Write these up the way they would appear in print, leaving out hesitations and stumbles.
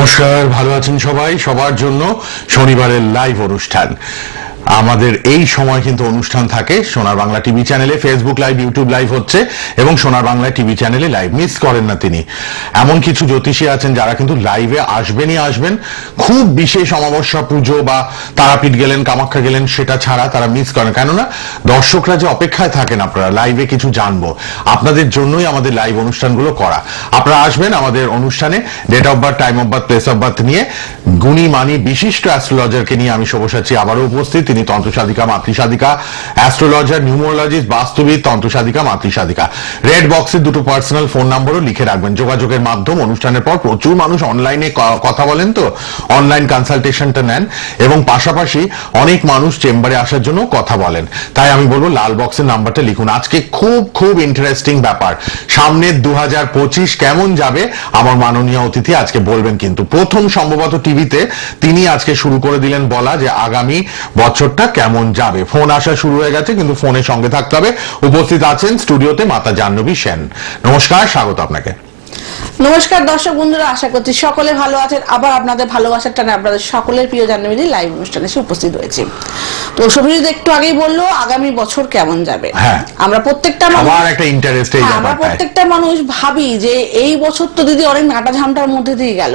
নমস্কার, ভালো আছেন সবাই? সবার জন্য শনিবারের লাইভ অনুষ্ঠান। আমাদের এই সময় কিন্তু অনুষ্ঠান থাকে সোনার বাংলা টিভি চ্যানেলে, ফেসবুক লাইভ, ইউটিউব লাইভ হচ্ছে এবং সোনার বাংলা টিভি চ্যানেলে লাইভ মিস করেন না তিনি। এমন কিছু জ্যোতিষী আছেন যারা কিন্তু লাইভে আসবেনই আসবেন। খুব বিশেষ অমাবস্যা পুজো বা তারাপীঠ গেলেন, কামাখ্যা গেলেন, সেটা ছাড়া তারা মিস করেন। কেননা দর্শকরা যে অপেক্ষায় থাকেন আপনারা লাইভে কিছু জানবো, আপনাদের জন্যই আমাদের লাইভ অনুষ্ঠানগুলো করা। আপনারা আসবেন আমাদের অনুষ্ঠানে, date of birth, time of birth, place of birth নিয়ে গুণী মানি বিশিষ্ট অ্যাস্ট্রোলজারকে নিয়ে আমি শুভসাচী আবারও উপস্থিত। তিনি তন্ত্রসাধিকা, মাতৃসাধিকা, অ্যাস্ট্রোলজার, নিউমোলজিস্ট, বাস্তুবিদ, তন্ত্রসাধিকা, মাতৃসাধিকা। রেড বক্সের দুটো পার্সোনাল ফোন নাম্বারও লিখে রাখবেন, যোগাযোগের মাধ্যম। অনুষ্ঠানের পর প্রচুর মানুষ অনলাইনে কথা বলেন, তো অনলাইন কনসালটেশনটা নেন এবং পাশাপাশি অনেক মানুষ চেম্বারে আসার জন্য কথা বলেন। তাই আমি বলবো লাল বক্সের নাম্বারটা লিখুন। আজকে খুব খুব ইন্টারেস্টিং ব্যাপার। সামনের 2025 কেমন যাবে আমার মাননীয় অতিথি আজকে বলবেন। কিন্তু প্রথম সম্ভবত টিভিতে তিনি আজকে শুরু করে দিলেন বলা যে আগামী বছরটা কেমন যাবে। ফোন আসা শুরু হয়ে গেছে, কিন্তু ফোনের সঙ্গে থাকতে হবে। উপস্থিত আছেন স্টুডিওতে মাতা জাহ্নবী সেন। নমস্কার, স্বাগত আপনাকে। নমস্কার দর্শক বন্ধুরা, আশা করছি সকলে ভালো আছেন। আবার আপনাদের ভালোবাসার টানে আপনাদের সকলের প্রিয় জাহ্নবীর লাইভ অনুষ্ঠানে এসে উপস্থিত হয়েছি। তো সবিতা একটু আগেই বললো আগামী বছর কেমন যাবে। আমরা প্রত্যেকটা মানুষ ভাবি যে এই বছর তো দিদি অনেক নাটা ঝামটার মধ্যে দিয়ে গেল,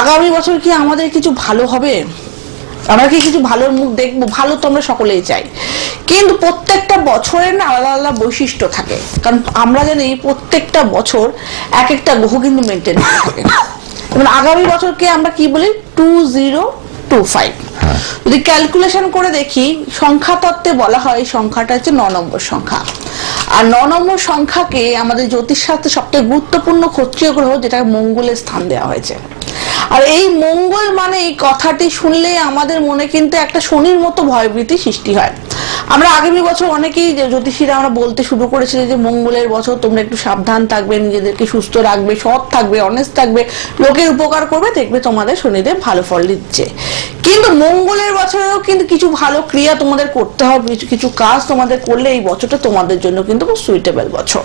আগামী বছর কি আমাদের কিছু ভালো হবে, আমরা কি কিছু ভালোর মুখ দেখবো? ভালো তো আমরা সকলেই চাই, কিন্তু প্রত্যেকটা বছরের না আলাদা আলাদা বৈশিষ্ট্য থাকে। কারণ আমরা জানি প্রত্যেকটা বছর এক একটা গ্রহ কিন্তু মেনটেন থাকে। এবং আগামী বছরকে আমরা কি বলি 2025। যদি ক্যালকুলেশন করে দেখি, সংখ্যা তত্ত্বে বলা হয় সংখ্যাটা হচ্ছে 9 নম্বর সংখ্যা। আর 9 নম্বর সংখ্যাকে আমাদের জ্যোতিষশাস্ত্রে সবচেয়ে গুরুত্বপূর্ণ ক্ষত্রিয় গ্রহ, যেটা মঙ্গলের স্থান দেওয়া হয়েছে। আর এই মঙ্গল মানে এই কথাটি শুনলে আমাদের মনে কিন্তু একটা শনির মতো ভয়ভীতি সৃষ্টি হয়। আমরা আগামী বছর অনেকেই জ্যোতিষীরা আমরা বলতে শুরু করেছি যে মঙ্গলের বছর, তোমরা একটু সাবধান থাকবে, নিজেদেরকে সুস্থ রাখবে, সৎ থাকবে, অনেস্ট থাকবে, লোকের উপকার করবে, দেখবে তোমাদের শনিদেব ভালো ফল দিচ্ছে। কিন্তু মঙ্গলের বছরেও কিন্তু কিছু ভালো ক্রিয়া তোমাদের করতে হবে, কিছু কাজ তোমাদের করলে এই বছরটা তোমাদের জন্য কিন্তু খুব সুইটেবল বছর।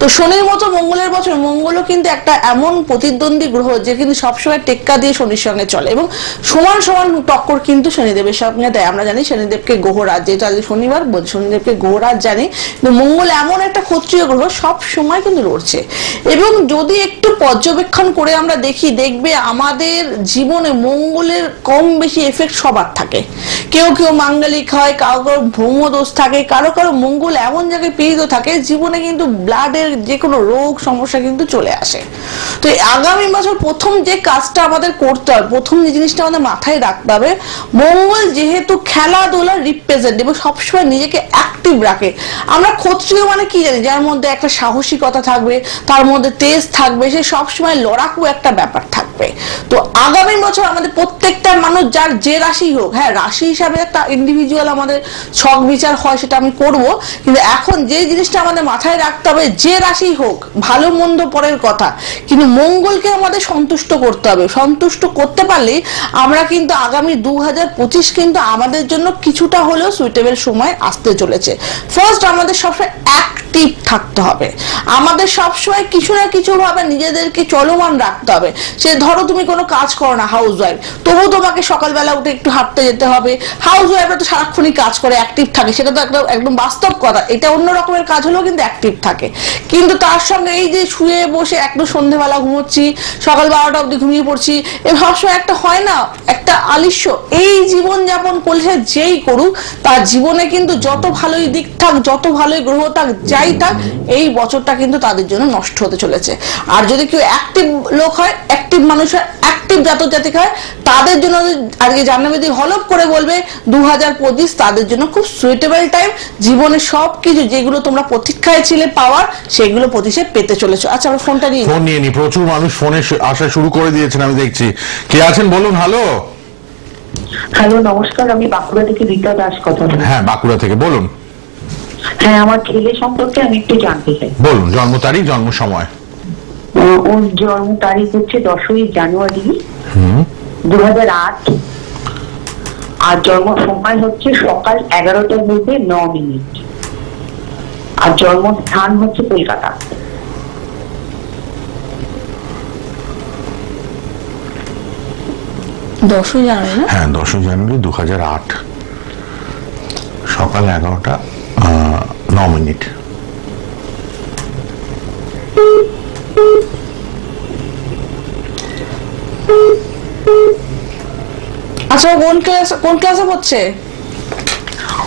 তো শনির মতো মঙ্গলের বছর, মঙ্গলও কিন্তু একটা এমন প্রতিদ্বন্দ্বী গ্রহ যে কিন্তু সবসময় টেক্কা দিয়ে শনির সঙ্গে চলে এবং সমান সমান টক্কর কিন্তু শনিদেবের সঙ্গে দেয়। আমরা জানি শনিদেবকে গ্রহরাজ, যেহেতু আজকে শনিবার, শনিদেবকে গ্রহরাজ জানি, কিন্তু মঙ্গল এমন একটা ক্ষত্রিয় গ্রহ সব সময় কিন্তু লড়ছে। এবং যদি একটু পর্যবেক্ষণ করে আমরা দেখি, দেখবে আমাদের জীবনে মঙ্গলের কম বেশি এফেক্ট সবার থাকে। কেউ কেউ মাঙ্গলিক হয়, কারো কারো ভ্রমদোষ থাকে, কারো কারো মঙ্গল এমন জায়গায় পীড়িত থাকে জীবনে কিন্তু ব্লাডের যে কোনো রোগ সমস্যা কিন্তু চলে আসে। তো আগামী বছর প্রথম যে কাজটা আমাদের করতে হবে, প্রথম যে জিনিসটা আমাদের মাথায় রাখতে হবে, মঙ্গল যেহেতু খেলাধুলা রিপ্রেজেন্ট এবং সবসময় নিজেকে অ্যাক্টিভ রাখে। আমরা ক্ষত্রিয় মানে কি জানি, যার মধ্যে একটা সাহসিকতা থাকবে, তার মধ্যে তেজ থাকবে, সে সবসময় লড়াকু একটা ব্যাপার থাকবে। তো আগামী বছর আমাদের প্রত্যেকটা মানুষ যার যে রাশি হোক, হ্যাঁ রাশি হিসাবে একটা ইন্ডিভিজুয়াল আমাদের ছক বিচার হয়, সেটা আমি করব, কিন্তু এখন যে জিনিসটা আমাদের মাথায় রাখতে হবে, যে রাশি হোক, ভালো মন্দ পরের কথা, কিন্তু মঙ্গলকে আমাদের সন্তুষ্ট করতে হবে। সন্তুষ্ট করতে পারলে আমরা কিন্তু আগামী 2025 কিন্তু আমাদের জন্য কিছুটা হলেও সুইটেবল সময় আসতে চলেছে। ফার্স্ট আমাদের সবসময় অ্যাক্টিভ থাকতে হবে, আমাদের সবসময় কিছু না কিছু ভাবে নিজেদেরকে চলমান রাখতে হবে। সে ধরো তুমি কোনো কাজ করো না, হাউস ওয়াইফ, তবু তোমাকে সকালবেলা উঠে একটু হাঁটতে যেতে হবে। হাউস ওয়াইফরা তো সারাক্ষণই কাজ করে, অ্যাক্টিভ থাকে, সেটা তো একদম বাস্তব কথা। এটা অন্য রকমের কাজ হলেও কিন্তু অ্যাক্টিভ থাকে। কিন্তু তার সঙ্গে এই যে শুয়ে বসে একটু সন্ধ্যেবেলা ঘুমোচ্ছি, সকাল 12টা অবধি ঘুমিয়ে পড়ছি, এ ভাবসময় একটা হয় না, একটা আলিস্য এই জীবন যাপন করলে যেই করুক তার জীবনে কিন্তু যত ভালোই দিক থাক, যত ভালোই গ্রহ থাক, যাই থাক, এই বছরটা কিন্তু তাদের জন্য নষ্ট হতে চলেছে। আর যদি কেউ অ্যাক্টিভ লোক হয়, অ্যাক্টিভ মানুষ হয়, অ্যাক্টিভ জাতক জাতিক হয়, তাদের জন্য আজকে জাহ্নবী হলপ করে বলবে 2025 তাদের জন্য খুব সুইটেবল টাইম। জীবনে সবকিছু যেগুলো তোমরা প্রতীক্ষায় ছিলে পাওয়ার, সেগুলো প্রতিশোধ পেতে চলেছো। আচ্ছা, আমরা ফোনটা নিয়ে নি। প্রচুর মানুষ ফোনে আসা শুরু করে দিয়েছেন, আমি দেখছি। কে আছেন বলুন। হ্যালো হ্যালো, নমস্কার, আমি বাঁকুড়া থেকে রীতা দাস কথা বলছি। হ্যাঁ, বাঁকুড়া থেকে বলুন। হ্যাঁ, আমার ছেলে সম্পর্কে আমি একটু জানতে চাই। বলুন, জন্ম তারিখ, জন্ম সময়। ওর জন্ম তারিখ হচ্ছে 10ই জানুয়ারি 2008, আর জন্ম সময় হচ্ছে সকাল 11টার মধ্যে 9 মিনিট, আর জন্মস্থান হচ্ছে কলকাতা। 10 10ই জানুয়ারি না? হ্যাঁ 10ই জানুয়ারি 2008 সকাল 11টা 9 মিনিট। আচ্ছা কোন ক্লাসে পড়ছে?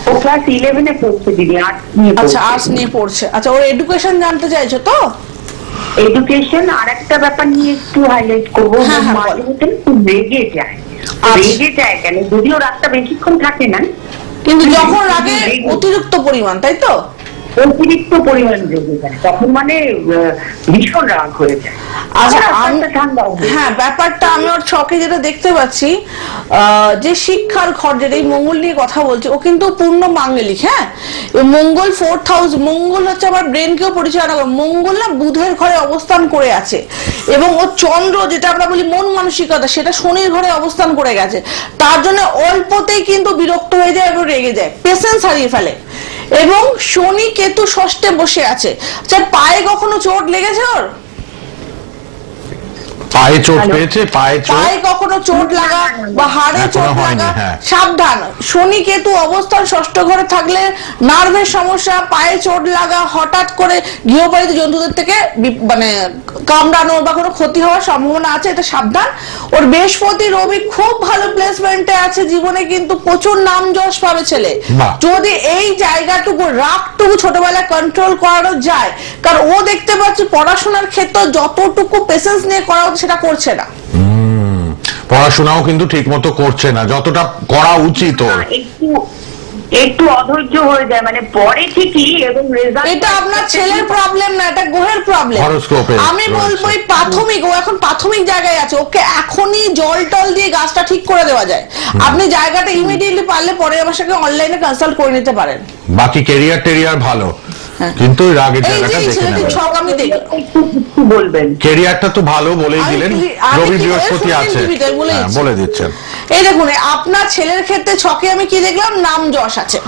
ও ক্লাস 11 এ পড়ছে দিদি, আর্টস নিয়ে আচ্ছা আর্টস নিয়ে পড়ছে। আচ্ছা ওর এডুকেশন জানতে চাইছো তো? এডুকেশন। আর একটা ব্যাপার নিয়ে একটু হাইলাইট করবো, হ্যাঁ, হ্যাঁ, মাঝে মধ্যে খুব রেগে যায়। রেগে যায় কেন? যদিও রাতটা বেশিক্ষণ থাকে না, কিন্তু যখন রাগে অতিরিক্ত পরিমাণ, তাই তো? অতিরিক্ত পরিমাণ রেগে যায়, তখন মানে ভীষণ রাগ হয়ে যায়। আচ্ছা ঠান্ডা। হ্যাঁ, ব্যাপারটা আমি ওর ছকে যেটা দেখতে পাচ্ছি, যে শিক্ষার ঘর, যেটা এই মঙ্গল নিয়ে কথা বলছে, ও কিন্তু পূর্ণ মাঙ্গলিক। হ্যাঁ, মঙ্গল 4000, মঙ্গল হচ্ছে আমার ব্রেনকেও পরিচালনা করে। মঙ্গল না বুধের ঘরে অবস্থান করে আছে, এবং ও চন্দ্র, যেটা আমরা বলি মন মানসিকতা, সেটা শনির ঘরে অবস্থান করে গেছে। তার জন্য অল্পতেই কিন্তু বিরক্ত হয়ে যায় এবং রেগে যায়, পেশেন্স হারিয়ে ফেলে। এবং শনি কেতু ষষ্ঠে বসে আছে। আচ্ছা, পায়ে কখনো চোট লেগেছে ওর? পায়ে চোট পেয়েছে? পায়ে কখনো চোট লাগা বা হাড়ে চোট লাগা? সাবধান, শনি কেতু অবস্থান ষষ্ঠ ঘরে থাকলে নার্ভের সমস্যা, পায়ে চোট লাগা, হঠাৎ করে গৃহপালিত জন্তুদের থেকে মানে কামড়ানোর বা কোনো ক্ষতি হওয়ার সম্ভাবনা আছে, এটা সাবধান। ওর বৃহস্পতি রবি খুব ভালো প্লেসমেন্টে আছে, জীবনে কিন্তু প্রচুর নাম যশ পাবে ছেলে, যদি এই জায়গাটুকু রাগটুকু ছোটবেলায় কন্ট্রোল করানো যায়। কারণ ও দেখতে পাচ্ছি পড়াশোনার ক্ষেত্রে যতটুকু পেশেন্স নিয়ে করা সেটা করছে না। পড়াশোনাও কিন্তু ঠিক মতো করছে না, যতটা করা উচিত। একটু অধৈর্য হয়ে যায়, মানে পরে ঠিকই, এবং রেজাল্ট। এটা আপনার ছেলের প্রবলেম না, এটা গ্রহের প্রবলেম। আমি বলবো এই প্রাথমিক, ও এখন প্রাথমিক জায়গায় আছে, ওকে এখনই জল টল দিয়ে গাছটা ঠিক করে দেওয়া যায়। আপনি জায়গাটা ইমিডিয়েটলি পারলে পরে আমার সাথে অনলাইনে কনসাল্ট করে নিতে পারেন। বাকি ক্যারিয়ার ভালো, কিন্তু রাগের জায়গাটা দেখে নেবেন। আমি দেখি বলবেন ক্যারিয়ারটা তো ভালো বলেই দিলেন, রবি বৃহস্পতি আছে, বলে দিচ্ছেন। এই দেখুন, আপনার ছেলের ক্ষেত্রে ছকে আমি কি দেখলাম, নাম যশ আছে।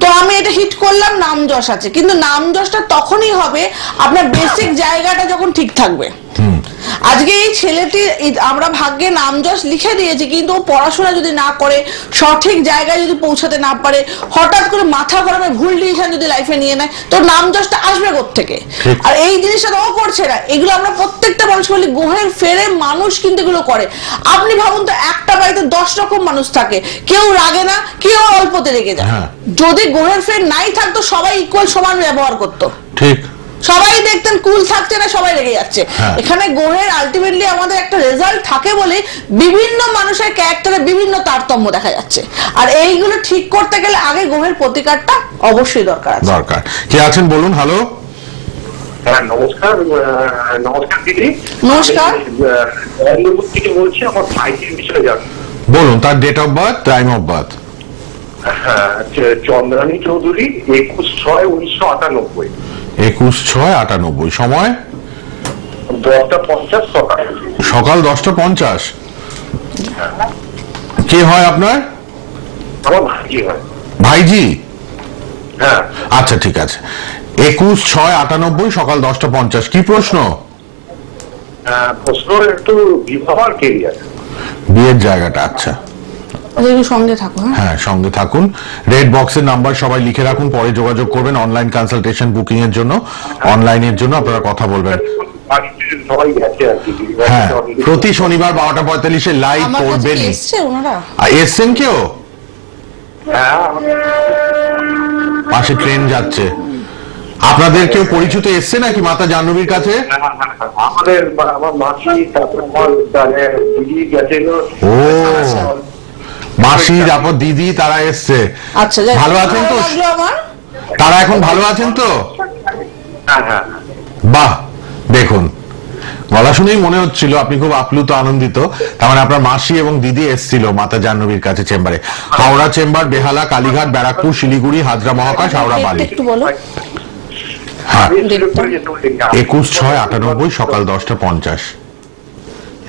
তো আমি এটা হিট করলাম, নাম যশ আছে, কিন্তু নাম যশটা তখনই হবে আপনার বেসিক জায়গাটা যখন ঠিক থাকবে। আজকে এই ছেলেটি, আমরা ভাগ্যে নাম যশ লিখে দিয়েছি, কিন্তু ও পড়াশোনা যদি না করে, সঠিক জায়গায় যদি পৌঁছাতে না পারে, হঠাৎ করে মাথা গরমে ভুল ডিসিশন যদি লাইফে নিয়ে নেয়, তো নাম যশটা আসবে কোত্থেকে? আর এই জিনিসটা তো ও করছে না। এগুলো আমরা প্রত্যেকটা মানুষ বলি, গ্রহের ফেরে মানুষ কিন্তু এগুলো করে। আপনি ভাবুন তো, একটা বাড়িতে 10 রকম মানুষ থাকে, কেউ রাগে না, কেউ অল্পতে রেগে যায়। যদি গ্রহের ফের নাই থাকতো, সবাই ইকুয়াল সমান ব্যবহার করতো, ঠিক? সবাই দেখতেন কুল থাকছে না, সবাই রেগে যাচ্ছে। এখানে গ্রহের আলটিমেটলি আমাদের একটা রেজাল্ট থাকে বলে বিভিন্ন মানুষের ক্যারেক্টারে বিভিন্ন তারতম্য দেখা যাচ্ছে। আর এইগুলো ঠিক করতে গেলে আগে গ্রহের প্রতিকারটা অবশ্যই দরকার। কে আছেন বলুন। হ্যালো। হ্যাঁ নমস্কার। নমস্কার দিদি। নমস্কার। থেকে বলছি, আমার ভাইটির বিষয়ে জানি। বলুন, তার date of birth, time of birth. হ্যাঁ, চন্দ্রানী চৌধুরী, 21/6/1998। 21/6/98। সময় 10:50 সকাল। সকাল 10:50। কে হয় আপনার? আমার ভাইজি হয়। ভাইজি? হ্যাঁ। আচ্ছা ঠিক আছে। 21/6/98 সকাল 10:50। কি প্রশ্ন? প্রশ্ন একটু বিবাহ আর কেরিয়ার। বিয়ের জায়গাটা। আচ্ছা, সঙ্গে থাকুন। হ্যাঁ সঙ্গে থাকুন। রেড বক্সের নাম্বার সবাই লিখে রাখুন, পরে যোগাযোগ করবেন অনলাইন কনসালটেশন বুকিং এর জন্য। অনলাইনের জন্য আপনারা কথা বলবেন। হ্যাঁ, প্রতি শনিবার 12:45 লাইভ করবেন। এসছেন কেউ? পাশে ট্রেন যাচ্ছে। আপনাদের কেউ পরিচিত এসছে নাকি মাতা জাহ্নবীর কাছে? আমার মাসি, তারপর আমার দিদি গেছিল। ও, মাসি, তারপর দিদি, তারা এসছে। আচ্ছা, ভালো আছেন তো? তারা এখন ভালো আছেন তো? বাহ, দেখুন গলা শুনেই মনে হচ্ছিল আপনি খুব আপ্লুত, আনন্দিত। তার মানে আপনার মাসি এবং দিদি এসছিল মাতা জাহ্নবীর কাছে চেম্বারে। হাওড়া চেম্বার, বেহালা, কালীঘাট, ব্যারাকপুর, শিলিগুড়ি, হাজরা মহাকাশ, হাওড়া বালি। হ্যাঁ, 21/6/98 সকাল 10:50।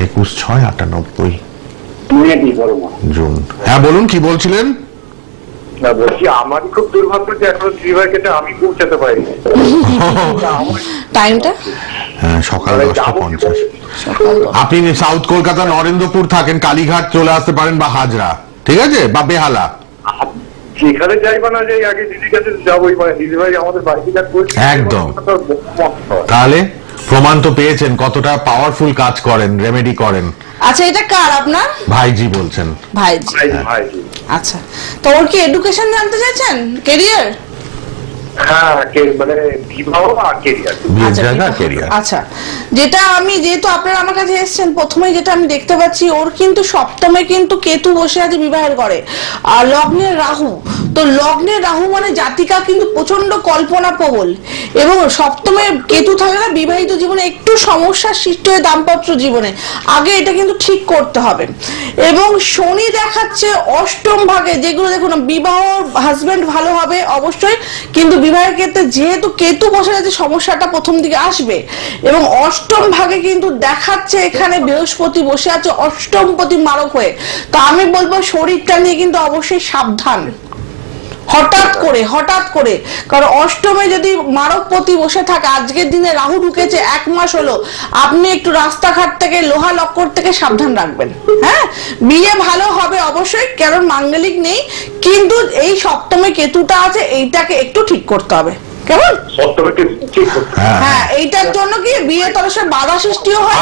21/6/98 জুন। হ্যাঁ বলুন, কি বলছিলেন? না বলছি, আমার খুব দুর্ভাগ্য যে এখনো 3 আমি পৌঁছাতে পারিনি। টাইমটা হ্যাঁ, সকাল 10:50। সকাল 10। আপনি সাউথ কলকাতা নরেন্দ্রপুর থাকেন, কালীঘাট চলে আসতে পারেন বা হাজরা, ঠিক আছে, বা বেহালা। যেখানে যাইবা না যাই আগে দিদির কাছে যাবোই, মানে দিদি ভাই আমাদের বাড়িতে কাজ করছে একদম। তাহলে প্রমাণ তো পেয়েছেন কতটা পাওয়ারফুল কাজ করেন, রেমেডি করেন। আচ্ছা, এটা কার আপনার ভাইজি বলছেন। ভাইজি? ভাইজি। আচ্ছা, তো ওর কি এডুকেশন জানতে চাইছেন, কেরিয়ার? হ্যাঁ, মানে বিবাহ আর কেরিয়ার। বিয়ের আচ্ছা, জায়গা, বিবাহ। কেরিয়ার। আচ্ছা, যেটা আমি যেহেতু আপনারা আমার কাছে এসেছেন, প্রথমে যেটা আমি দেখতে পাচ্ছি, ওর কিন্তু সপ্তমে কিন্তু কেতু বসে আছে বিবাহের ঘরে, আর লগ্নের রাহু। তো লগ্নের রাহু মানে জাতিকা কিন্তু প্রচন্ড কল্পনা প্রবল, এবং সপ্তমে কেতু থাকলে না বিবাহিত জীবনে একটু সমস্যার সৃষ্টি হয় দাম্পত্য জীবনে। আগে এটা কিন্তু ঠিক করতে হবে। এবং শনি দেখাচ্ছে অষ্টম ভাগে, যেগুলো দেখুন বিবাহ, হাজবেন্ড ভালো হবে অবশ্যই, কিন্তু বিবাহের ক্ষেত্রে যেহেতু কেতু বসে আছে সমস্যাটা প্রথম দিকে আসবে। এবং অষ্টম ভাগে কিন্তু দেখাচ্ছে এখানে বৃহস্পতি বসে আছে অষ্টমপতি মারক হয়ে। তো আমি বলবো শরীরটা নিয়ে কিন্তু অবশ্যই সাবধান, হঠাৎ করে, কারণ অষ্টমে যদি মারকপতি বসে থাকে, আজকের দিনে রাহু ঢুকেছে 1 মাস হলো, আপনি একটু রাস্তাঘাট থেকে, লোহা লক্কর থেকে সাবধান রাখবেন। হ্যাঁ, বিয়ে ভালো হবে অবশ্যই, কারণ মাঙ্গলিক নেই, কিন্তু এই সপ্তমে কেতুটা আছে, এইটাকে একটু ঠিক করতে হবে, কেমন? হ্যাঁ, এইটার জন্য কি বিয়ে তরসে বাধা সৃষ্টিও হয়।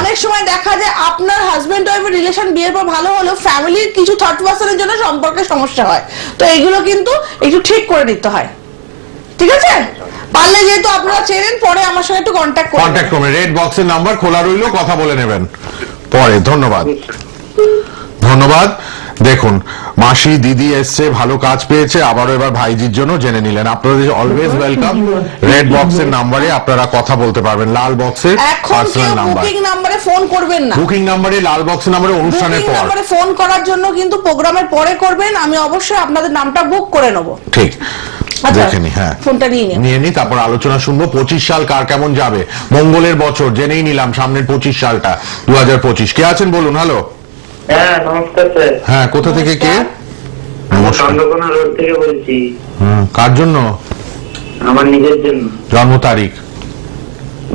অনেক সময় দেখা যায় আপনার হাজবেন্ড ওয়াইফের রিলেশন বিয়ের পর ভালো হলো, ফ্যামিলির কিছু থার্ড পার্সনের জন্য সম্পর্কে সমস্যা হয়। তো এইগুলো কিন্তু একটু ঠিক করে নিতে হয়, ঠিক আছে? পারলে যেহেতু আপনারা চেনেন, পরে আমার সঙ্গে একটু কন্ট্যাক্ট করবেন। রেড বক্সের নাম্বার খোলা রইলো, কথা বলে নেবেন পরে। ধন্যবাদ। দেখুন, মাসি দিদি এসছে, ভালো কাজ পেয়েছে, আবারও এবার ভাইজির জন্য জেনে নিলেন। আপনাদের অলওয়েজ ওয়েলকাম। রেড বক্সের নাম্বারে আপনারা কথা বলতে পারবেন, লাল বক্সের পার্সোনাল নাম্বার। বুকিং নাম্বারে ফোন করবেন না, বুকিং নাম্বারে, লাল বক্সের নাম্বারে অনুষ্ঠানের পর ফোন করার জন্য কিন্তু প্রোগ্রামের পরে করবেন, আমি অবশ্যই আপনাদের নামটা বুক করে নেব। ঠিক, দেখে নি। হ্যাঁ, ফোনটা নিয়ে নি, তারপর আলোচনা শুনবো। 25 সাল কার কেমন যাবে, মঙ্গলের বছর জেনেই নিলাম, সামনের 25 সালটা 2025। কে আছেন বলুন? হ্যালো। হ্যাঁ, নমস্কার স্যার। হ্যাঁ, কোথা থেকে কে? চন্দ্রকোনা রোড থেকে বলছি। কার জন্য? আমার নিজের জন্য। জন্ম তারিখ?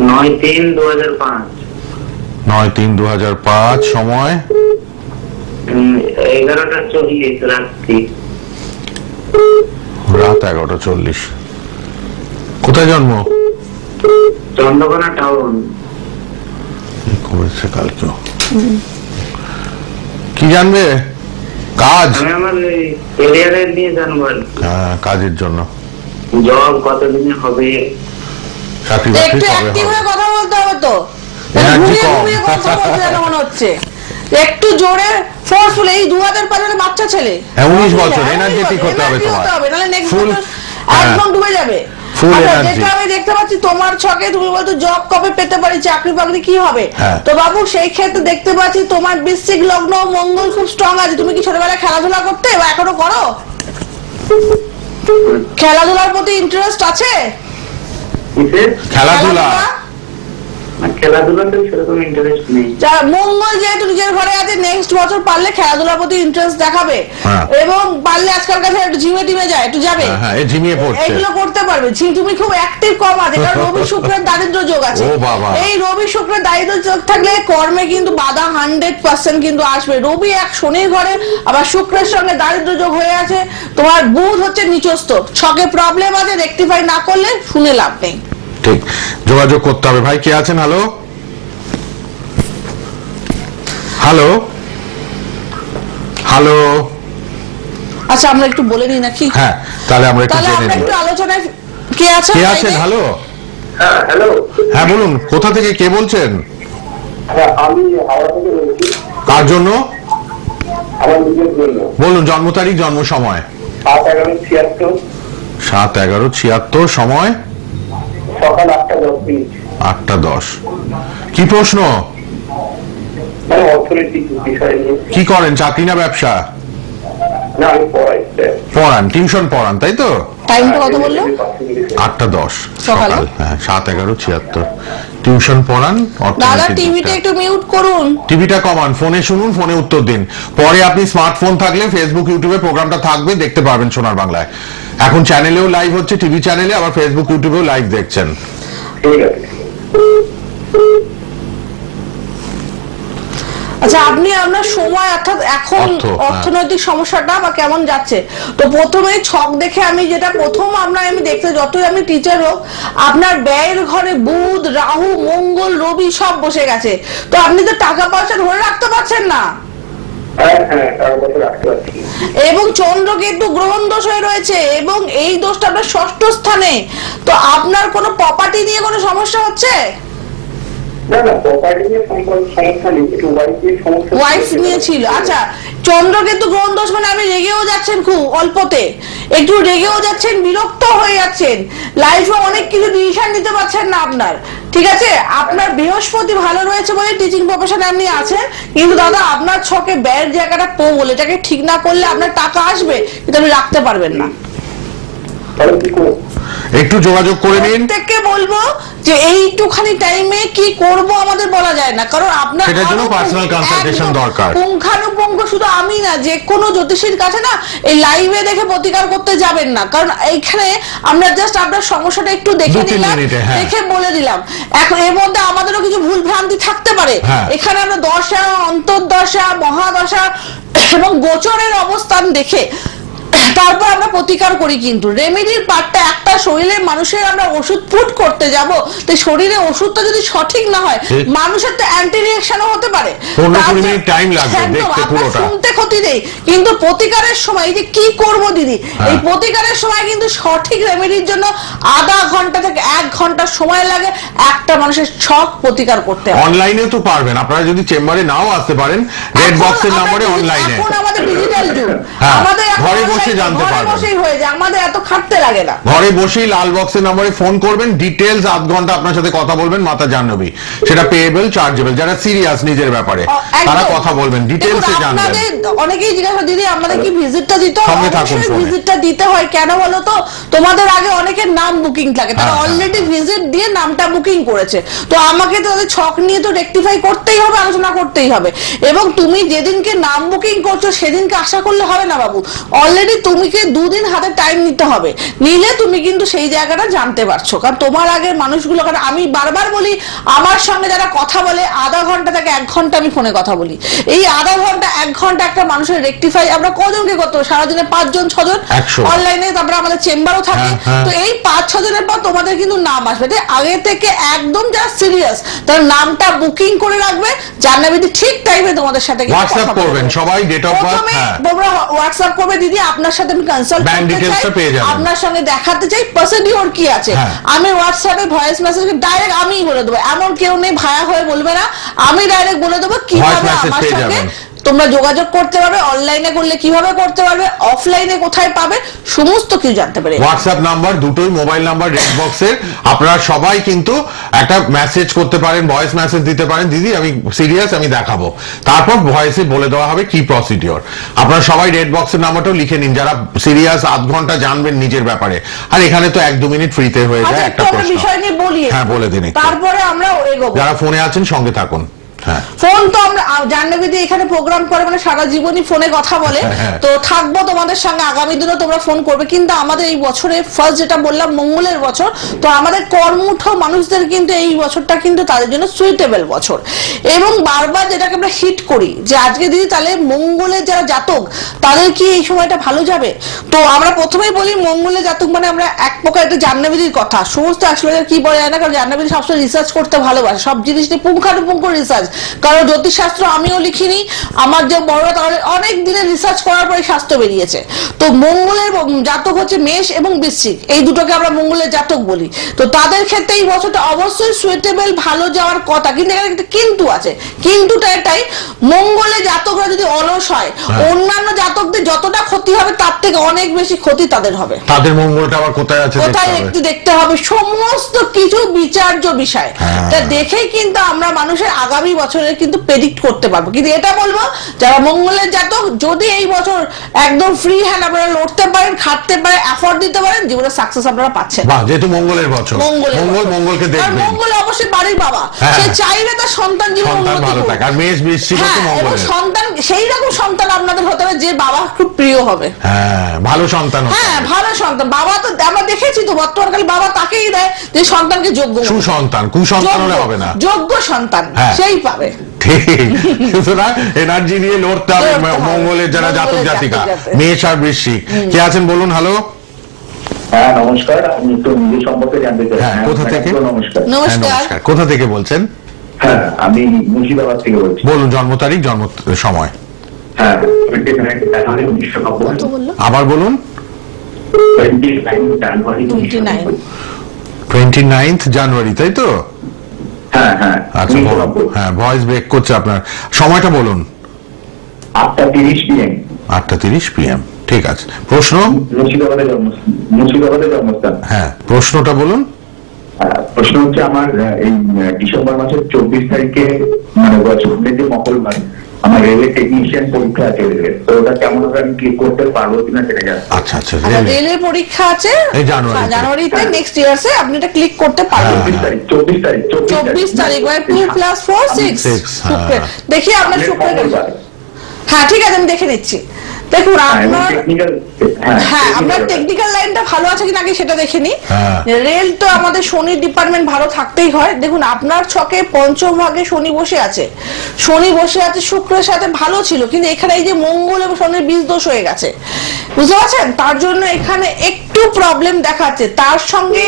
9/3/2005। 9/3/2005। সময়? 11:40 রাত্রি। রাত 11:40। কোথায় জন্ম? চন্দ্রকোনা টাউন। করেছে কালকে। কি জানবে? কাজ? আমি আমার ক্যারিয়ারের নিয়ে জানবো। হ্যাঁ, কাজের জন্য। জব কতদিনে হবে? চাকরি বাকরি একটু কবে অ্যাক্টিভ হবে? হয়ে কথা বলতে হবে তো, মনে হচ্ছে একটু জোরে ফোর্সফুল। এই 2005 বাচ্চা ছেলে, 19 বছর, এনার্জেটিক হতে হবে তোমার, নাহলে নেক্সট ফুল একদম ডুবে যাবে। যেটা আমি দেখতে পাচ্ছি তোমার ছকে, তুমি বলতো জব কবে পেতে পারি, চাকরি বাকরি কি হবে। তো বাবু, সেই ক্ষেত্রে দেখতে পাচ্ছি তোমার বৃশ্চিক লগ্ন, মঙ্গল খুব স্ট্রং আছে। তুমি কি ছোটবেলায় খেলাধুলা করতে বা এখনো করো? খেলাধুলার প্রতি ইন্টারেস্ট আছে? খেলাধুলাতে সেরকম ইন্টারেস্ট নেই। মঙ্গল যেহেতু নিজের ঘরে আছে, নেক্সট বছর পারলে খেলাধুলার প্রতি ইন্টারেস্ট দেখাবে, এবং পারলে আজকাল কাছে একটু জিমে টিমে যায়, একটু যাবে, এগুলো করতে পারবে। তুমি খুব অ্যাক্টিভ কম আছে, কারণ রবি শুক্রের দারিদ্র যোগ আছে। এই রবি শুক্রের দারিদ্র যোগ থাকলে কর্মে কিন্তু বাধা 100% কিন্তু আসবে। রবি এক শনির ঘরে, আবার শুক্রের সঙ্গে দারিদ্র যোগ হয়ে আছে। তোমার বুধ হচ্ছে নিচস্থ, ছকে প্রবলেম আছে, রেকটিফাই না করলে শুনে লাভ নেই। ঠিক, যোগাযোগ করতে হবে। ভাই কে আছেন? হ্যালো। Hello, hello. আচ্ছা, আমরা একটু বলে নিই নাকি? হ্যাঁ, তাহলে আমরা একটু জেনে নিই। একটু আলোচনায় কে আছেন? কে আছেন? হ্যালো। হ্যাঁ, হ্যালো। হ্যাঁ, বলুন, কোথা থেকে কে বলছেন? হ্যাঁ, আমি হাওড়া থেকে বলছি। কার জন্য? আমার নিজের জন্য। বলুন, জন্ম তারিখ, জন্ম সময়। 7/11/76। 7/11/76। সময়? সকাল 8:10। 8:10। কি প্রশ্ন? অর্থনৈতিক বিষয় নিয়ে। কি করেন, চাকরি না ব্যবসা? না, আমি পড়ান, টিউশন পড়ান, তাই তো? টাইমটা কত বললো? 8:10 সকাল। হ্যাঁ, 7/11/76। টিউশন পড়ান। দাদা, টিভিটা একটু মিউট করুন। টিভিটা কমান, ফোনে শুনুন, ফোনে উত্তর দিন। পরে আপনি স্মার্টফোন থাকলে ফেসবুক, ইউটিউবে প্রোগ্রামটা থাকবে, দেখতে পারবেন সোনার বাংলায়। এখন চ্যানেলেও লাইভ হচ্ছে, টিভি চ্যানেলে, আবার ফেসবুক, ইউটিউবেও লাইভ দেখছেন। ঠিক আছে। আচ্ছা, আপনি আপনার সময় অর্থাৎ এখন অর্থনৈতিক সমস্যাটা বা কেমন যাচ্ছে, তো প্রথমে ছক দেখে আমি যেটা প্রথম আমি দেখতে, যতই আমি টিচার হোক, আপনার ব্যয়ের ঘরে বুধ, রাহু, মঙ্গল, রবি সব বসে গেছে। তো আপনি তো টাকা পয়সা ধরে রাখতে পারছেন না। এবং চন্দ্রকেতু গ্রহণ দোষ হয়ে রয়েছে, এবং এই দোষটা আপনার ষষ্ঠ স্থানে। তো আপনার কোনো প্রপার্টি নিয়ে কোনো সমস্যা হচ্ছে? ওয়াইফ নিয়ে ছিল। আচ্ছা, চন্দ্রকেতু গ্রহণ দোষ মানে আপনি রেগেও যাচ্ছেন, খুব অল্পতে একটু রেগেও যাচ্ছেন, বিরক্ত হয়ে যাচ্ছেন, লাইফে অনেক কিছু ডিসিশন নিতে পারছেন না আপনার। ঠিক আছে, আপনার বৃহস্পতি ভালো রয়েছে বলে টিচিং প্রফেশনে আপনি আছেন, কিন্তু দাদা আপনার ছকে ব্যয়ের জায়গাটা প্রবল, এটাকে ঠিক না করলে আপনার টাকা আসবে কিন্তু আপনি রাখতে পারবেন না। একটু যোগাযোগ করে নিন। প্রত্যেককে বলবো যে এইটুখানি টাইমে কি করব আমাদের বলা যায় না, কারণ আপনার সেটার জন্য পার্সোনাল কনসালটেশন দরকার। পুঙ্খানুপুঙ্খ শুধু আমি না, যে কোনো জ্যোতিষীর কাছে না এই লাইভে দেখে প্রতিকার করতে যাবেন না, কারণ এইখানে আমরা জাস্ট আপনার সমস্যাটা একটু দেখে নিলাম, দেখে বলে দিলাম। এখন এর মধ্যে আমাদেরও কিছু ভুল ভ্রান্তি থাকতে পারে। এখানে আমরা দশা, অন্তর্দশা, মহাদশা এবং গোচরের অবস্থান দেখে তারপর আমরা প্রতিকার করি। কিন্তু রেমেডির পার্টটা একটা, শরীরের মানুষের আমরা ওষুধ পুট করতে যাব, তো শরীরে ওষুধটা যদি সঠিক না হয় মানুষের তো অ্যান্টি রিঅ্যাকশনও হতে পারে, শুনতে ক্ষতি নেই। কিন্তু প্রতিকারের সময় এই যে কি করব দিদি, এই প্রতিকারের সময় কিন্তু সঠিক রেমেডির জন্য আধা ঘন্টা থেকে 1 ঘন্টা সময় লাগে একটা মানুষের ছক প্রতিকার করতে। অনলাইনেও তো পারবেন, আপনারা যদি চেম্বারে নাও আসতে পারেন, রেড বক্সের নম্বরে অনলাইনে। এখন আমাদের ডিজিটাল যুগ, আমাদের ঘরে বসে জানতে পারবেন, আমাদের এত খাটতে লাগে না। ঘরে বসেই লাল বক্সের নম্বরে ফোন করবেন, ডিটেইলস আধ ঘন্টা আপনার সাথে কথা বলবেন মাতা জাহ্নবী। সেটা পেয়েবল, চার্জেবল, যারা সিরিয়াস নিজের ব্যাপারে তারা কথা বলবেন, ডিটেইলসে জানবেন। অনেকেই জিজ্ঞাসা, দিদি আমাদের কি ভিজিটটা দিতে হয়? অবশ্যই ভিজিটটা দিতে হয়। কেন বলো তো, তোমাদের আগে অনেকের নাম বুকিং থাকে, তারা অলরেডি ভিজিট দিয়ে নামটা বুকিং করেছে, তো আমাকে তো তাদের ছক নিয়ে তো রেকটিফাই করতেই হবে, আলোচনা করতেই হবে। এবং তুমি যেদিনকে নাম বুকিং করছো সেদিনকে আশা করলে হবে না বাবু, অলরেডি তুমিকে 2 দিন হাতে টাইম নিতে হবে, নিলে তুমি কিন্তু সেই জায়গাটা জানতে পারছো। কারণ তোমার আগের মানুষগুলো, কারণ আমি বারবার বলি আমার সঙ্গে যারা কথা বলে আধা ঘন্টা থেকে 1 ঘন্টা আমি ফোনে কথা বলি, এই আধা ঘন্টা 1 ঘন্টা একটা মানুষের রেকটিফাই আমরা কজনকে করতে হবে? সারাদিনে 5 জন 6 জন অনলাইনে, তারপরে আমাদের চেম্বারও থাকে। তো এই 5-6 জনের পর তোমাদের কিন্তু নাম আসবে, তাই আগে থেকে একদম যারা সিরিয়াস তার নামটা বুকিং করে রাখবে, জাহ্নবীদি ঠিক টাইমে তোমাদের সাথে হোয়াটসঅ্যাপ করবেন, সবাই ডেট অফ বার্থ হোয়াটসঅ্যাপ করবে, দিদি আপনার সাথে আমি কনসাল্ট করতে চাই, আপনার সঙ্গে দেখাতে চাই, প্রসিডিওর কি আছে। আমি হোয়াটসঅ্যাপে ভয়েস মেসেজ ডাইরেক্ট আমিই বলে দেবো, এমন কেউ নেই ভায়া হয়ে বলবে না, আমি ডাইরেক্ট বলে দেবো কিভাবে আমার সঙ্গে তোমরা যোগাযোগ করতে পারবে, অনলাইনে করলে কিভাবে করতে পারবে, অফলাইনে কোথায় পাবে, সমস্ত কিছু জানতে পারবে। হোয়াটসঅ্যাপ নাম্বার দুটোই, মোবাইল নাম্বার রেড বক্সের, আপনারা সবাই কিন্তু একটা মেসেজ করতে পারেন, ভয়েস মেসেজ দিতে পারেন, দিদি আমি সিরিয়াস, আমি দেখাবো, তারপর ভয়েসে বলে দেওয়া হবে কি প্রসিডিওর। আপনারা সবাই রেড বক্সের নাম্বারটাও লিখে নিন, যারা সিরিয়াস আধ ঘন্টা জানবেন নিজের ব্যাপারে। আর এখানে তো 1-2 মিনিট ফ্রিতে হয়ে যায়। একটা বিষয় নিয়ে বলি, হ্যাঁ বলে দিন, তারপরে আমরা এগোবো। যারা ফোনে আছেন সঙ্গে থাকুন। ফোন তো আমরা জাহ্নবীদি এখানে প্রোগ্রাম করে, মানে সারা জীবনই ফোনে কথা বলে, তো থাকবো তোমাদের সঙ্গে, আগামী দিনও তোমরা ফোন করবে। কিন্তু আমাদের এই বছরে ফার্স্ট যেটা বললাম মঙ্গলের বছর, তো আমাদের কর্মঠ মানুষদের কিন্তু এই বছরটা কিন্তু তাদের জন্য সুইটেবল বছর। এবং বারবার যেটাকে আমরা হিট করি যে আজকে দিদি তাহলে মঙ্গলের যারা জাতক তাদের কি এই সময়টা ভালো যাবে? তো আমরা প্রথমেই বলি মঙ্গলের জাতক মানে আমরা এক প্রকার একটা জাহ্নবীদির কথা, সমস্ত আসলে কি বলা যায় না, কারণ জাহ্নবীদি সবসময় রিসার্চ করতে ভালোবাসে, সব জিনিস নিয়ে পুঙ্খানুপুঙ্খ রিসার্চ। কারণ জ্যোতিষশাস্ত্র আমিও লিখিনি, আমার যে বড়রা তাহলে অনেক দিনের রিসার্চ করার পরে শাস্ত্র বেরিয়েছে। তো মঙ্গলের জাতক হচ্ছে মেষ এবং বৃশ্চিক, এই দুটোকে আমরা মঙ্গলের জাতক বলি। তো তাদের ক্ষেত্রে এই বছরটা অবশ্যই সুইটেবল, ভালো যাওয়ার কথা। কিন্তু এখানে একটা কিন্তু আছে, কিন্তুটা এটাই, মঙ্গলের জাতকরা যদি অলস হয়, অন্যান্য জাতকদের যতটা ক্ষতি হবে তার থেকে অনেক বেশি ক্ষতি তাদের হবে। তাদের মঙ্গলটা আবার কোথায় আছে কোথায় একটু দেখতে হবে, সমস্ত কিছু বিচার্য বিষয়। তা দেখেই কিন্তু আমরা মানুষের আগামী বছরের কিন্তু প্রেডিক্ট করতে পারবো। কিন্তু এটা বলবো যারা মঙ্গলের জাতক, যদি এই বছর একদম ফ্রি হ্যান্ড আপনারা লড়তে পারেন, খাটতে পারেন, এফোর্ট দিতে পারেন, জীবনে সাকসেস আপনারা পাচ্ছেন। যেহেতু মঙ্গলের বছর, মঙ্গলকে দেখবেন। মঙ্গল অবশ্যই বাড়ির বাবা, সে চাইবে তার সন্তান জীবন ভালো থাকে। আর মেষ বৃশ্চিক হচ্ছে মঙ্গল, সন্তান সেই রকম সন্তান আপনাদের হতে হবে যে বাবা খুব প্রিয় হবে। হ্যাঁ, ভালো সন্তান হতে হ্যাঁ, হবে। ভালো সন্তান। বাবা তো আমরা দেখেছি তো বর্তমানকালে বাবা তাকেই দেয় যে সন্তানকে যোগ্য, সুসন্তান, কুসন্তান হলে হবে না, যোগ্য সন্তান হ্যাঁ। সেই পাবে। ঠিক, সুতরাং এনার্জি নিয়ে লড়তে হবে মঙ্গলের যারা জাতক জাতিকা, মেষ আর বৃশ্চিক। কে আছেন বলুন? হ্যালো। হ্যাঁ নমস্কার, আমি একটু নিজের সম্পর্কে জানতে চাই। হ্যাঁ, কোথা থেকে? নমস্কার। নমস্কার। কোথা থেকে বলছেন? হ্যাঁ, আমি মুর্শিদাবাদ থেকে বলছি। বলুন জন্ম তারিখ, জন্ম সময়। হ্যাঁ, 1990। কত বললো? আবার বলুন। 29 জানুয়ারি 29। 29th জানুয়ারি, তাই তো? হ্যাঁ হ্যাঁ। আচ্ছা, 1990। হ্যাঁ, ভয়েস ব্রেক করছে আপনার। সময়টা বলুন। 8:30 PM। 8:30 PM, ঠিক আছে। প্রশ্ন? মুর্শিদাবাদের জন্মস্থান। হ্যাঁ, প্রশ্নটা বলুন। প্রশ্ন হচ্ছে আমার এই ডিসেম্বর মাসের 24 তারিখে মানে বছরের যে মঙ্গলবার আমার রেলের টেকনিশিয়ান পরীক্ষা আছে, তো ওটা কেমন ভাবে আমি ক্লিক করতে পারবো কিনা সেটা জানতে। আচ্ছা আচ্ছা, রেলের পরীক্ষা আছে এই জানুয়ারিতে, নেক্সট ইয়ার্সে আপনি এটা ক্লিক করতে পারবেন। 24 তারিখ 24 তারিখ, মানে 2 + 4 6 শুক্র। দেখি আপনার শুক্র। হ্যাঁ, ঠিক আছে, আমি দেখে নিচ্ছি। দেখুন আপনার, হ্যাঁ, আপনার টেকনিক্যাল লাইনটা ভালো আছে কিনা আগে সেটা দেখে নি। রেল তো আমাদের শনির ডিপার্টমেন্ট ভালো থাকতেই হয়। দেখুন আপনার ছকে পঞ্চম ভাগে শনি বসে আছে, শুক্রের সাথে ভালো ছিল, কিন্তু এখানে এই যে মঙ্গল এবং শনির বীজ দোষ হয়ে গেছে, বুঝতে পারছেন? তার জন্য এখানে একটু প্রবলেম দেখাচ্ছে। তার সঙ্গে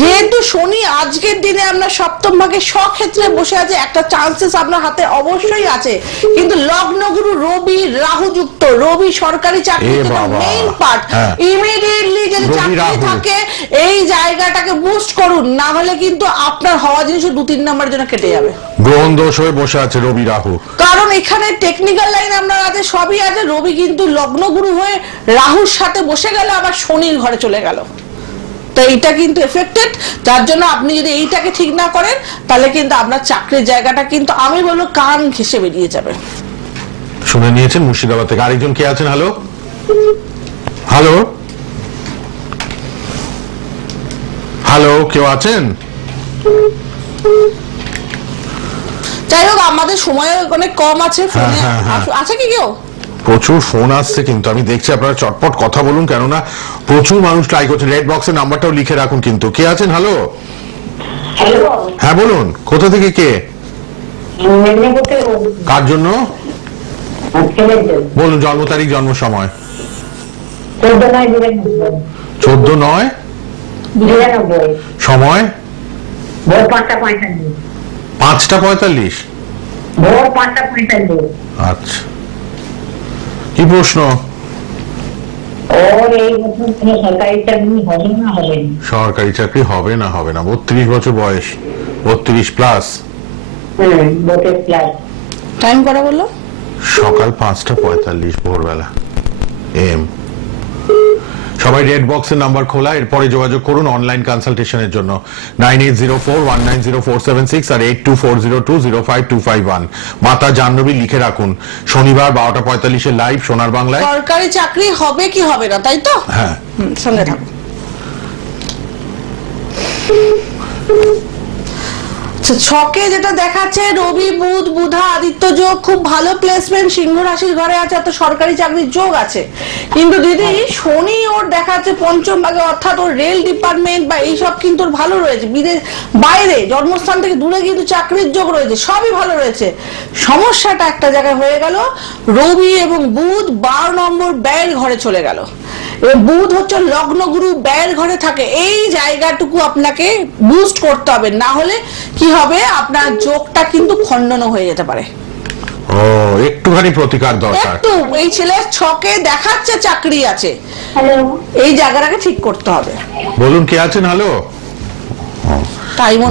যেহেতু শনি আজকের দিনে আপনার সপ্তম ভাগে স্বক্ষেত্রে বসে আছে, একটা চান্সেস আপনার হাতে অবশ্যই আছে, কিন্তু লগ্নগুরু রবি রাহু যুক্ত। রবি সরকারি চাকরি মেইন পার্ট, ইমিডিয়েটলি যদি চাকরি থাকে এই জায়গাটাকে বুস্ট করুন, না হলে কিন্তু আপনার হওয়া জিনিস 2-3 নম্বরের জন্য কেটে যাবে। গ্রহণ দোষ হয়ে বসে আছে রবি রাহু, কারণ এখানে টেকনিক্যাল লাইন আপনার আছে, সবই আছে। রবি কিন্তু লগ্নগুরু হয়ে রাহুর সাথে বসে গেল, আবার শনির ঘরে চলে গেল, তো এইটা কিন্তু এফেক্টেড। যার জন্য আপনি যদি এইটাকে ঠিক না করেন তাহলে কিন্তু আপনার চাকরির জায়গাটা কিন্তু আমি বলবো কান ঘেঁষে বেরিয়ে যাবে। শুনে নিয়েছেন মুর্শিদাবাদ থেকে। আরেকজন কে আছেন? হ্যালো হ্যালো হ্যালো, কেউ আছেন? যাই হোক, আমাদের সময় অনেক কম আছে। ফোনে আছে কি কেউ? প্রচুর ফোন আসছে, কিন্তু আমি দেখছি আপনারা চটপট কথা বলুন, কেননা প্রচুর মানুষ ট্রাই করছেন। রেড বক্সের নাম্বারটাও লিখে রাখুন কিন্তু। কে আছেন? হ্যালো। হ্যাঁ বলুন, কোথা থেকে কে? কার জন্য বলুন? জন্ম তারিখ, জন্ম সময়। 14/9/92। সময় 5:45। আচ্ছা, কি প্রশ্ন? সরকারি চাকরি হবে না হবে না? 32 বছর বয়স, 32+। টাইম করা বললো? সকাল 5:45 ভোরবেলা AM। সবাই রেড বক্সের নাম্বার খোলা, এরপরে যোগাযোগ করুন অনলাইন কনসালটেশনের জন্য 9804190476 আর 8240205251। মাতা জাহ্নবী লিখে রাখুন। শনিবার 12:45 লাইভ সোনার বাংলায়। সরকারি চাকরি হবে কি হবে না, তাই তো? হ্যাঁ, সঙ্গে থাকুন। ছকে যেটা দেখাচ্ছে রবি বুধ বুধা আদিত্য যোগ, খুব ভালো প্লেসমেন্ট, সিংহ রাশির ঘরে আছে, তো সরকারি চাকরির যোগ আছে। কিন্তু দিদি শনি ওর দেখাচ্ছে পঞ্চম ভাগে, অর্থাৎ ওর রেল ডিপার্টমেন্ট বা এইসব কিন্তু ওর ভালো রয়েছে। বিদেশ বাইরে জন্মস্থান থেকে দূরে কিন্তু চাকরির যোগ রয়েছে, সবই ভালো রয়েছে। সমস্যাটা একটা জায়গায় হয়ে গেল, রবি এবং বুধ 12 নম্বর ব্যয়ের ঘরে চলে গেল। বুধ হচ্ছে লগ্নগুরু, ব্যয়ের ঘরে থাকে। এই জায়গাটুকু আপনাকে বুস্ট করতে হবে, না হলে কি হবে, আপনার যোগটা কিন্তু খণ্ডন হয়ে যেতে পারে। ও, একটুখানি প্রতিকার দরকার। একটু এই ছেলের ছকে দেখাচ্ছে চাকরি আছে, এই জায়গাটাকে ঠিক করতে হবে। বলুন, কে আছেন? হ্যালো।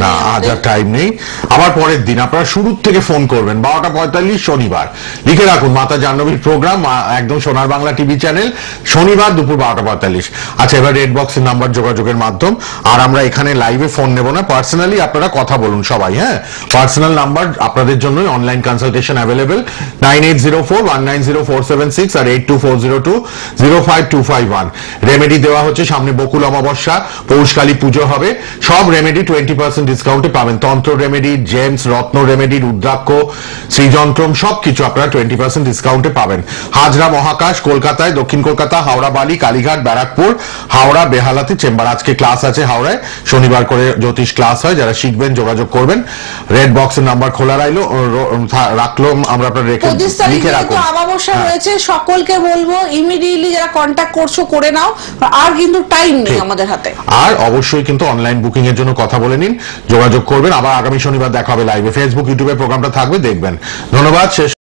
না, আজ আর টাইম নেই, আবার পরের দিন আপনারা শুরু থেকে ফোন করবেন। 12:45 শনিবার লিখে রাখুন। মাতা জাহ্নবীর প্রোগ্রাম একদম সোনার বাংলা টিভি চ্যানেল, শনিবার দুপুর 12:45। আচ্ছা, এবার রেড বক্সের নাম্বার যোগাযোগের মাধ্যম। আর আমরা এখানে লাইভে ফোন নেব না, পার্সোনালি আপনারা কথা বলুন সবাই। হ্যাঁ, পার্সোনাল নাম্বার আপনাদের জন্য, অনলাইন কনসালটেশন অ্যাভেলেবেল 9804190476 আর 8240205251। রেমেডি দেওয়া হচ্ছে, সামনে বকুল অমাবস্যা, পৌষকালী পুজো হবে, সব রেমেডি 24 20% ডিসকাউন্টে পাবেন। তন্ত্র রেমেডি, জেমস, রত্ন রেমেডি, রুদ্রাক্ষ, শ্রীযন্ত্রম সবকিছু আপনারা 20% ডিসকাউন্টে পাবেন। হাজরা মহাকাশ কলকাতায়, দক্ষিণ কলকাতা, হাওড়া বালি, কালীঘাট, ব্যারাকপুর, হাওড়া, বেহালাতে চেম্বার। আজকে ক্লাস আছে হাওড়ায়, শনিবার করে জ্যোতিষ ক্লাস হয়, যারা শিখবেন যোগাযোগ করবেন। রেড বক্সের নাম্বার খোলা রাখলো আমরা, আপনার 25 তারিখে লিখে কিন্তু রাখুন। আমাবস্যা রয়েছে, সকলকে বলবো ইমিডিয়েটলি যারা কন্ট্যাক্ট করছো করে নাও, আর কিন্তু টাইম নেই আমাদের হাতে। আর অবশ্যই কিন্তু অনলাইন বুকিং এর জন্য কথা বলে নিন, যোগাযোগ করবেন। আবার আগামী শনিবার দেখা হবে লাইভে। ফেসবুক, ইউটিউবে প্রোগ্রামটা থাকবে, দেখবেন। ধন্যবাদ। শেষ